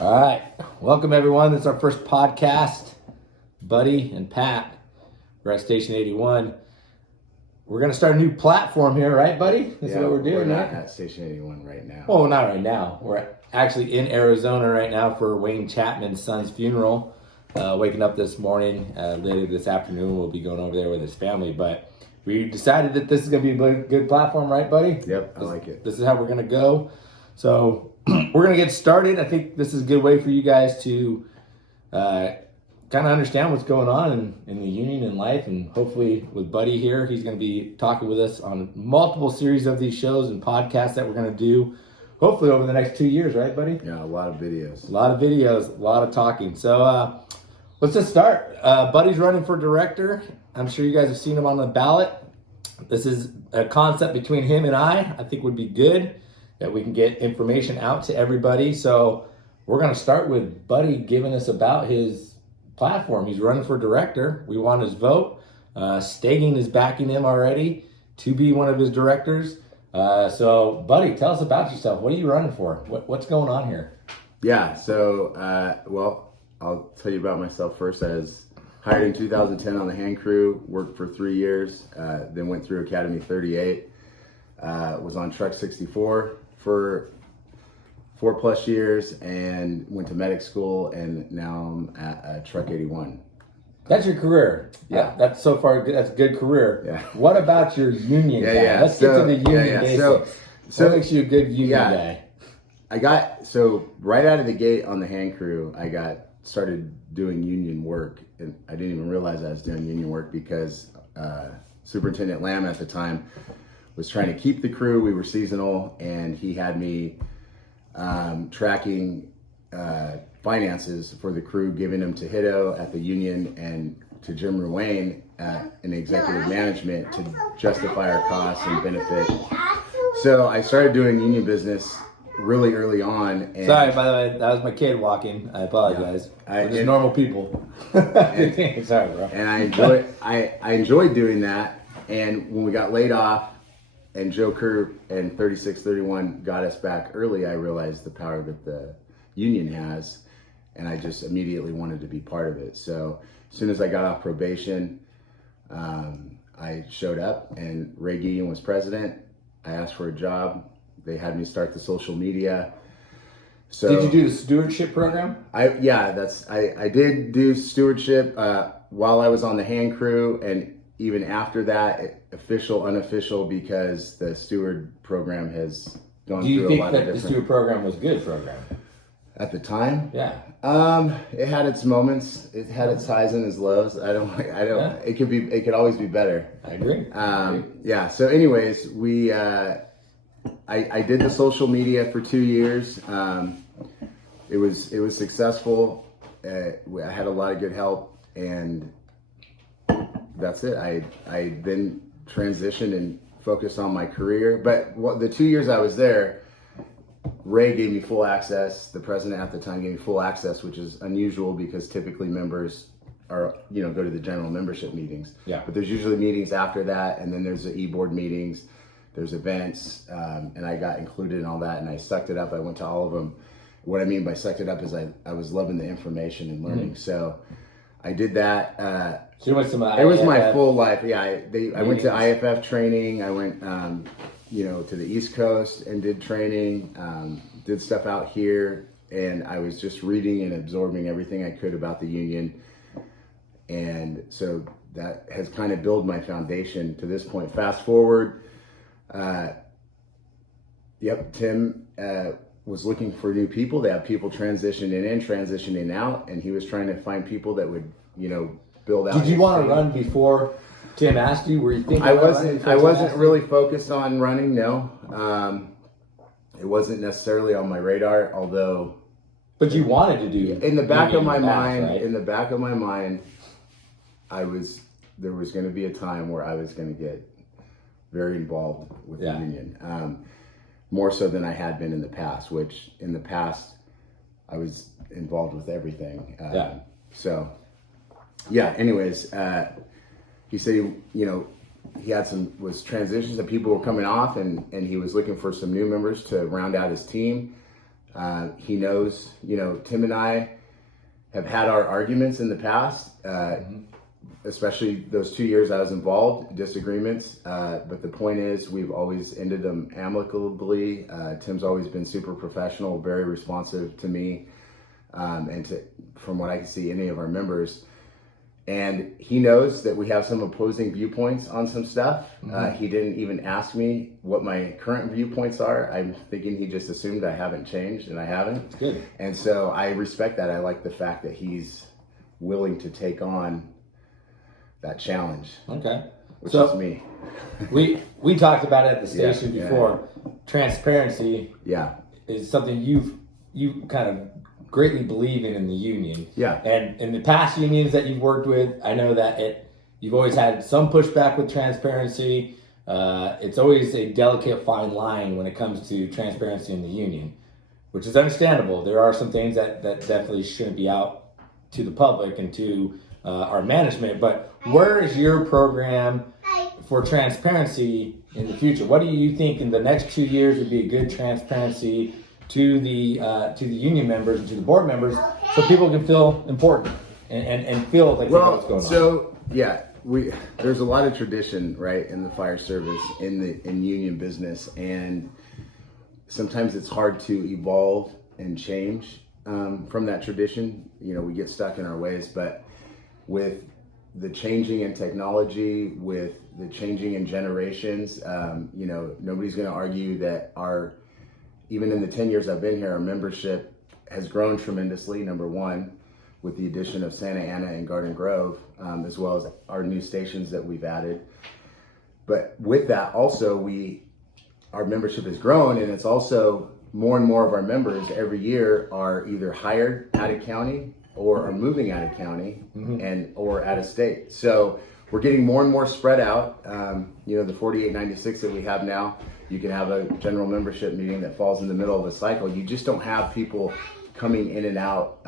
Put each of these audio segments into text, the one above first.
All right. Welcome, everyone. This is our first podcast. Buddy and Pat, we're at Station 81. We're going to start a new platform here, right, buddy? This is what we're doing, we're not right? at Station 81 right now. Well, not right now. We're actually in Arizona right now for Wayne Chapman's son's funeral. Waking up this morning, later this afternoon, we'll be going over there with his family. But we decided that this is going to be a good platform, right, buddy? Yep, I like it. This is how we're going to go. So we're going to get started. I think this is a good way for you guys to kind of understand what's going on in the union and life. And hopefully with Buddy here, he's going to be talking with us on multiple series of these shows and podcasts that we're going to do, hopefully over the next 2 years, right, buddy? Yeah, a lot of videos. A lot of videos, a lot of talking. So let's just start. Buddy's running for director. I'm sure you guys have seen him on the ballot. This is a concept between him and I think would be good, that we can get information out to everybody. So we're going to start with Buddy giving us about his platform. He's running for director. We want his vote. Staging is backing him already to be one of his directors. So Buddy, tell us about yourself. What are you running for? What's going on here? Yeah, so, I'll tell you about myself first. I was hired in 2010 on the hand crew, worked for 3 years, then went through Academy 38, was on Truck 64 for 4+ years, and went to medic school, and now I'm at Truck 81. That's your career. Yeah. That's so far, that's a good career. Yeah. What about your union guy? Yeah. Let's get to the union basics. So what makes you a good union guy? Right out of the gate on the hand crew, I started doing union work, and I didn't even realize I was doing union work because Superintendent Lamb at the time was trying to keep the crew. We were seasonal, and he had me tracking finances for the crew, giving them to Hiddo at the union and to Jim Ruane in executive management to justify our costs and benefit. So I started doing union business really early on. And sorry, by the way, that was my kid walking. I apologize. Yeah. We're just normal people. Sorry, bro. And I enjoyed doing that. And when we got laid off, and Joe Kerr and 3631 got us back early, I realized the power that the union has, and I just immediately wanted to be part of it. So as soon as I got off probation, I showed up, and Ray Guillen was president. I asked for a job. They had me start the social media. So did you do the stewardship program? I did do stewardship while I was on the hand crew, and even after that, official, unofficial, because the steward program has gone through a lot of different... Do you think that the steward program was a good program? At the time? Yeah. It had its moments. It had its highs and its lows. Yeah. It could always be better. I agree. Yeah. So anyways, I did the social media for 2 years. It was successful. I had a lot of good help, and that's it. I then transitioned and focused on my career. But the 2 years I was there, Ray gave me full access. The president at the time gave me full access, which is unusual because typically members go to the general membership meetings. Yeah. But there's usually meetings after that, and then there's the e-board meetings, there's events, and I got included in all that, and I sucked it up. I went to all of them. What I mean by sucked it up is I was loving the information and learning. Mm-hmm. So I did that. So you went to it was my full life. Yeah, I went to IFF training. I went, to the East Coast and did training, did stuff out here, and I was just reading and absorbing everything I could about the union. And so that has kind of built my foundation to this point. Fast forward, Tim was looking for new people. They have people transitioning in, transitioning out, and he was trying to find people that would, build out. Did you want to run before Tim asked you? Were you thinking? I wasn't really focused on running. No, it wasn't necessarily on my radar. Although, but you wanted to do. In the back of my mind, right? In the back of my mind, there was going to be a time where I was going to get very involved with the union, more so than I had been in the past. Which in the past, I was involved with everything. So. Yeah. Anyways, he said he had was transitions that people were coming off, and he was looking for some new members to round out his team. He knows, Tim and I have had our arguments in the past, especially those 2 years I was involved, disagreements. But the point is, we've always ended them amicably. Tim's always been super professional, very responsive to me, and from what I can see, any of our members. And he knows that we have some opposing viewpoints on some stuff. He didn't even ask me what my current viewpoints are. I'm thinking he just assumed I haven't changed, and I haven't. Good. And so I respect that. I like the fact that he's willing to take on that challenge. Okay. Which is me. we talked about it at the station before. Yeah. Transparency is something you kind of greatly believe in the union. Yeah. And in the past unions that you've worked with, I know that you've always had some pushback with transparency. It's always a delicate fine line when it comes to transparency in the union, which is understandable. There are some things that definitely shouldn't be out to the public and to our management. But where is your program for transparency in the future? What do you think in the next 2 years would be a good transparency to the union members and to the board members, so people can feel important and feel like they know what's going on? So there's a lot of tradition, right, in the fire service, in union business, and sometimes it's hard to evolve and change from that tradition. We get stuck in our ways, but with the changing in technology, with the changing in generations, nobody's going to argue that even in the 10 years I've been here, our membership has grown tremendously, number one, with the addition of Santa Ana and Garden Grove, as well as our new stations that we've added. But with that, also, our membership has grown, and it's also more and more of our members every year are either hired out of county or are moving out of county or out of state. So we're getting more and more spread out. The 4896 that we have now, you can have a general membership meeting that falls in the middle of a cycle. You just don't have people coming in and out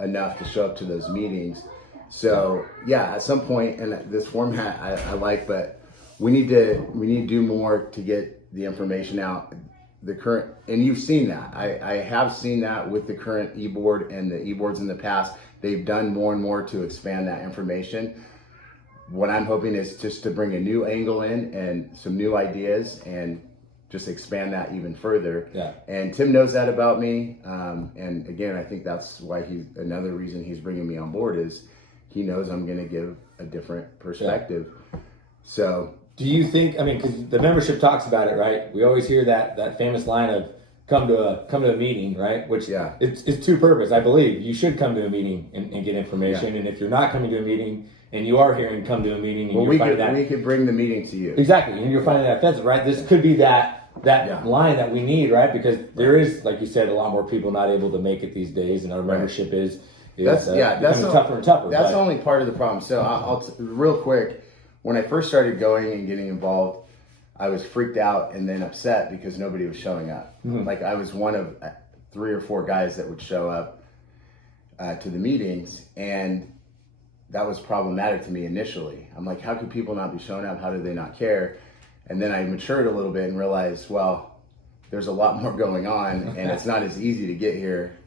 enough to show up to those meetings. So at some point, and this format I like, but we need to do more to get the information out. And you've seen that. I have seen that with the current e-board and the e-boards in the past. They've done more and more to expand that information. What I'm hoping is just to bring a new angle in and some new ideas and just expand that even further. Yeah. And Tim knows that about me. And again, I think that's why another reason he's bringing me on board is he knows I'm going to give a different perspective. Yeah. So do you think, because the membership talks about it, right? We always hear that famous line of come to a meeting, right? Which it's two purpose. I believe you should come to a meeting and get information. Yeah. And if you're not coming to a meeting and you are here and come to a meeting, and we could bring the meeting to you. Exactly, and you're finding that offensive, right? This could be that line that we need, right? Because there is, like you said, a lot more people not able to make it these days, and our membership is becoming tougher and tougher. That's only part of the problem. So I'll real quick. When I first started going and getting involved, I was freaked out and then upset because nobody was showing up. Like I was one of 3 or 4 guys that would show up to the meetings, and that was problematic to me initially. I'm like, how could people not be showing up? How do they not care? And then I matured a little bit and realized, well, there's a lot more going on, and it's not as easy to get here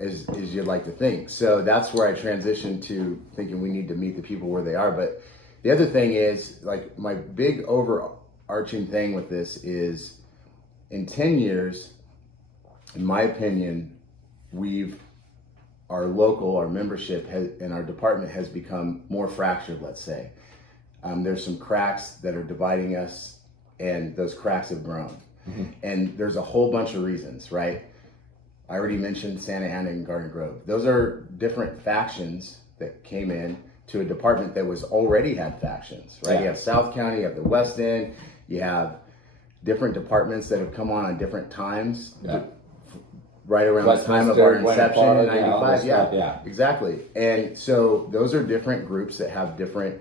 as you'd like to think. So that's where I transitioned to thinking we need to meet the people where they are. But the other thing is, like, my big overarching thing with this is, in 10 years, in my opinion, our membership and our department has become more fractured, let's say. There's some cracks that are dividing us, and those cracks have grown. And there's a whole bunch of reasons, right? I already mentioned Santa Ana and Garden Grove. Those are different factions that came in to a department that already had factions, right? Yeah. You have South County, you have the West End, you have different departments that have come on different times. Yeah. Right around the time of our inception in 95. Yeah, exactly. And so those are different groups that have different,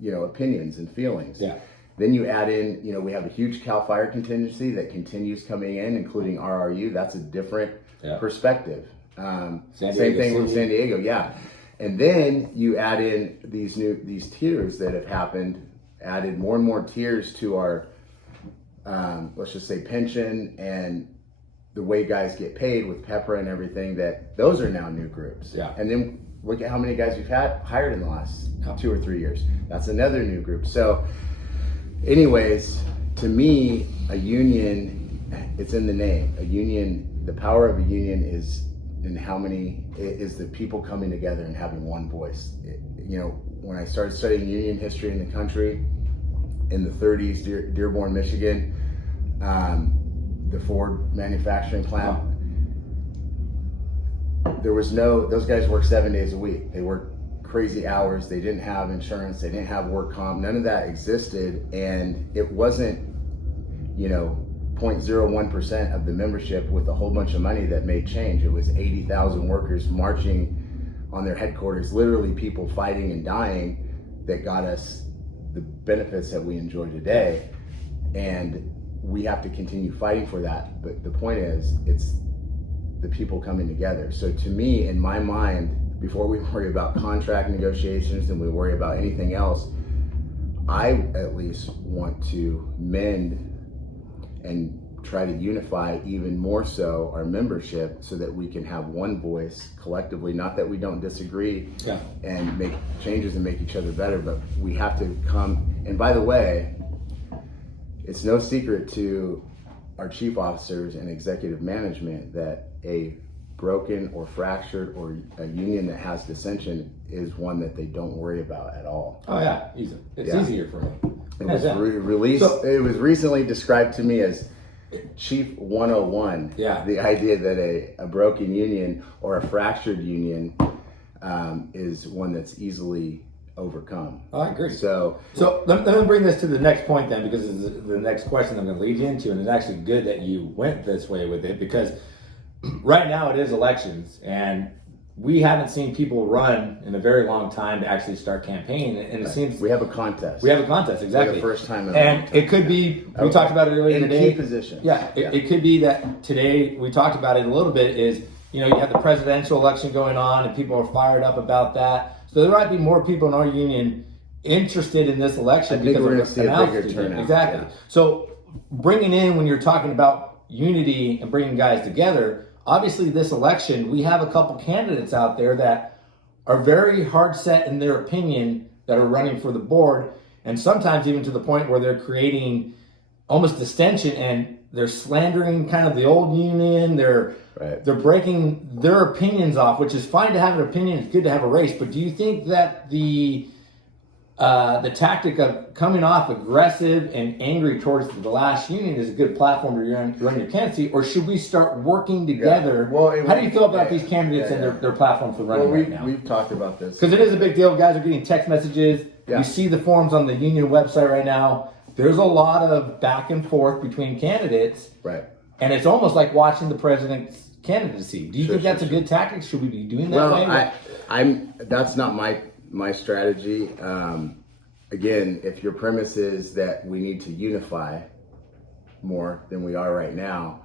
opinions and feelings. Yeah. Then you add in, we have a huge CAL FIRE contingency that continues coming in, including RRU. That's a different perspective. Same thing with San Diego, And then you add in these tiers that have happened, added more and more tiers to our let's just say pension and the way guys get paid with PEPRA and everything, that those are now new groups. Yeah. And then look at how many guys we've hired in the last 2 or 3 years. That's another new group. So anyways, to me, a union, it's in the name. A union, the power of a union is in is the people coming together and having one voice. When I started studying union history in the country in the 30s, Dearborn, Michigan, the Ford manufacturing plant, those guys worked 7 days a week. They worked crazy hours. They didn't have insurance. They didn't have work comp. None of that existed. And it wasn't, 0.01% of the membership with a whole bunch of money that made change. It was 80,000 workers marching on their headquarters, literally people fighting and dying, that got us the benefits that we enjoy today. And we have to continue fighting for that. But the point is, it's the people coming together. So to me, in my mind, before we worry about contract negotiations and we worry about anything else, I at least want to mend and try to unify even more so our membership, so that we can have one voice collectively. Not that we don't disagree and make changes and make each other better, but we have to come. And by the way, it's no secret to our chief officers and executive management that a broken or fractured or a union that has dissension is one that they don't worry about at all. Oh yeah, easy. It's easier for me. It was it was recently described to me as Chief 101. Yeah. The idea that a broken union or a fractured union is one that's easily overcome. Oh, I agree. So let me bring this to the next point then, because it's the next question I'm going to lead you into, and it's actually good that you went this way with it, because right now it is elections, and we haven't seen people run in a very long time to actually start campaigning, and it seems we have a contest. We have a contest, exactly. For the first time in and it could be, we talked about it earlier today. Key positions. Yeah, it could be that today, we talked about it a little bit, is, you have the presidential election going on and people are fired up about that. So there might be more people in our union interested in this election. I think we're going to of see a bigger turnout. Exactly. Yeah. So bringing in, when you're talking about unity and bringing guys together, obviously this election, we have a couple candidates out there that are very hard set in their opinion, that are running for the board, and sometimes even to the point where they're creating almost distension, and they're slandering kind of the old union. They're breaking their opinions off, which is fine to have an opinion. It's good to have a race. But do you think that the tactic of coming off aggressive and angry towards the last union is a good platform to run your candidacy, or should we start working together? Yeah. Well, how do you feel about these candidates and their platform for running right now? We've talked about this. Because it is a big deal. Guys are getting text messages. Yeah. You see the forums on the union website right now. There's a lot of back and forth between candidates. Right. And it's almost like watching the president's candidacy. Do you think that's a good tactic? Should we be doing that way? Well, that's not my strategy. Again, if your premise is that we need to unify more than we are right now,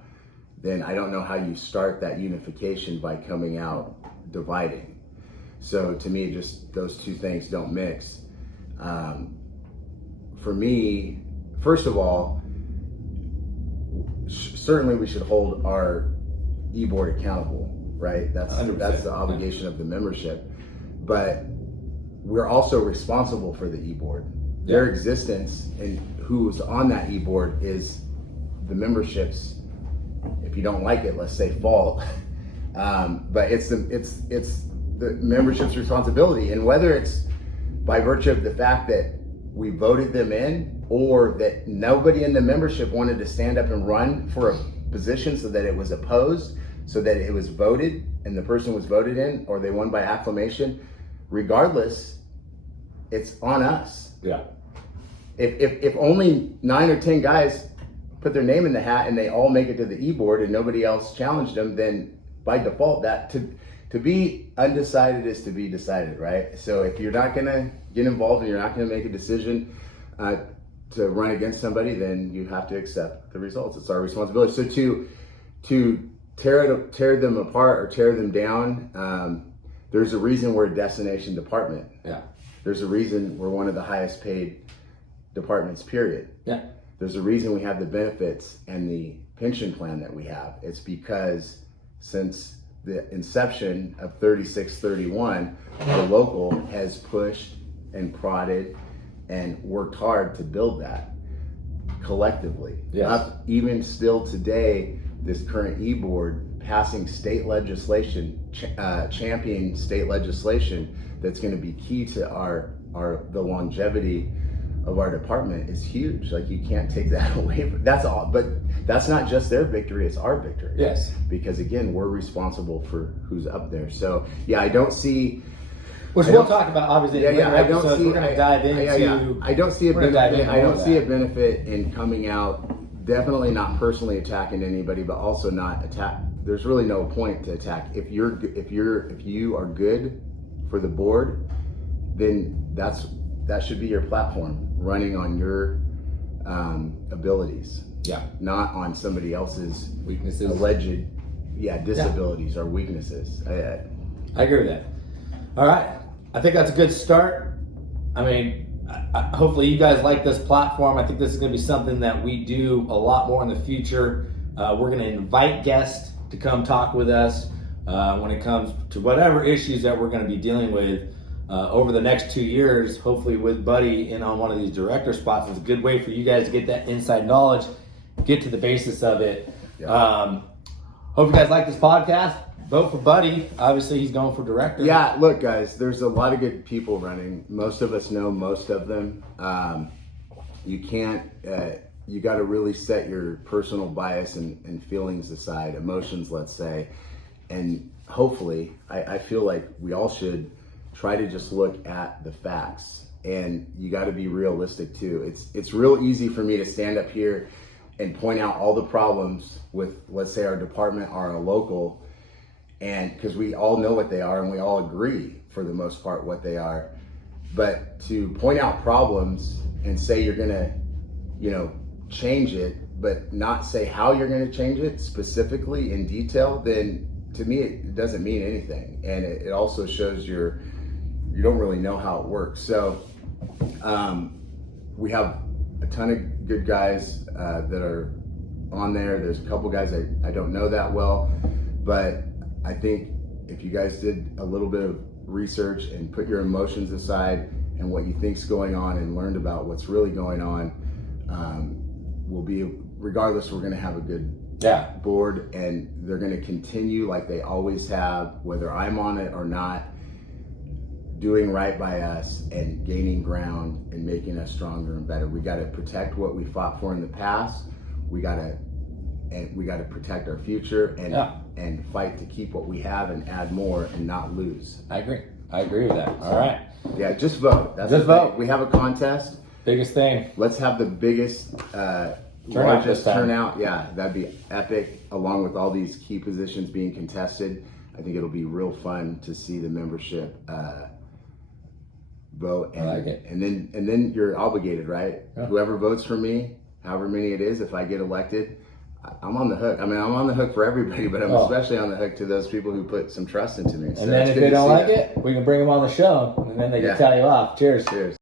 then I don't know how you start that unification by coming out dividing. So to me, just those two things don't mix. For me, first of all, certainly we should hold our e-board accountable, right? That's the obligation of the membership. But we're also responsible for the e-board. Yeah. Their existence and who's on that e-board is the membership's, if you don't like it, let's say fault. But it's the membership's responsibility. And whether it's by virtue of the fact that we voted them in, or that nobody in the membership wanted to stand up and run for a position, so that it was opposed, so that it was voted and the person was voted in, or they won by acclamation, regardless, it's on us. Yeah. If only 9 or 10 guys put their name in the hat and they all make it to the e-board and nobody else challenged them, then by default, that to be undecided is to be decided, right? So if you're not gonna get involved and you're not gonna make a decision to run against somebody, then you have to accept the results. It's our responsibility. So to tear them apart or tear them down, there's a reason we're a destination department. Yeah. There's a reason we're one of the highest paid departments, period. Yeah. there's a reason we have the benefits and the pension plan that we have. It's because since the inception of 3631, the local has pushed and prodded and worked hard to build that collectively. Yes. Not even still today, this current e-board passing state legislation, championing state legislation that's going to be key to the longevity of our department is huge. Like, you can't take that away. That's all. But that's not just their victory, it's our victory. Yes. Because again, we're responsible for who's up there. So yeah, I don't see, which we'll talk about obviously in later episodes. We're going to dive into. I don't see a benefit in coming out, definitely not personally attacking anybody, but also not attack. There's really no point to attack. If you are good for the board, then that should be your platform, running on your abilities. Yeah. Not on somebody else's weaknesses, alleged disabilities or weaknesses. I agree with that. All right, I think that's a good start. I mean, hopefully you guys like this platform. I think this is going to be something that we do a lot more in the future. We're going to invite guests to come talk with us when it comes to whatever issues that we're going to be dealing with over the next 2 years. Hopefully with Buddy in on one of these director spots, it's a good way for you guys to get that inside knowledge, get to the basis of it. Yeah. Hope you guys like this podcast. Vote for Buddy. Obviously, he's going for director. Yeah, look, guys, there's a lot of good people running. Most of us know most of them. You can't, you got to really set your personal bias and feelings aside, emotions, let's say. And hopefully, I feel like we all should try to just look at the facts. And you got to be realistic too. It's real easy for me to stand up here and point out all the problems with, let's say, our department or our local, and because we all know what they are and we all agree for the most part what they are. But to point out problems and say you're gonna, change it, but not say how you're gonna change it specifically in detail, then to me it doesn't mean anything. And it also shows you don't really know how it works. So we have a ton of good guys that are on there. There's a couple guys I don't know that well, but I think if you guys did a little bit of research and put your emotions aside and what you think's going on and learned about what's really going on, regardless, we're going to have a good board, and they're going to continue like they always have, whether I'm on it or not, doing right by us and gaining ground and making us stronger and better. We got to protect what we fought for in the past. We got to protect our future and fight to keep what we have and add more and not lose. I agree with that. All right. Yeah, just vote. Just vote. We have a contest. Biggest thing. Let's have the biggest, largest turnout. Yeah, that'd be epic, along with all these key positions being contested. I think it'll be real fun to see the membership vote. And, I like it. And then you're obligated, right? Yeah. Whoever votes for me, however many it is, if I get elected, I'm on the hook. I mean, I'm on the hook for everybody, but I'm especially on the hook to those people who put some trust into me. And then if they don't like it, we can bring them on the show, and then they can tell you off. Cheers. Cheers.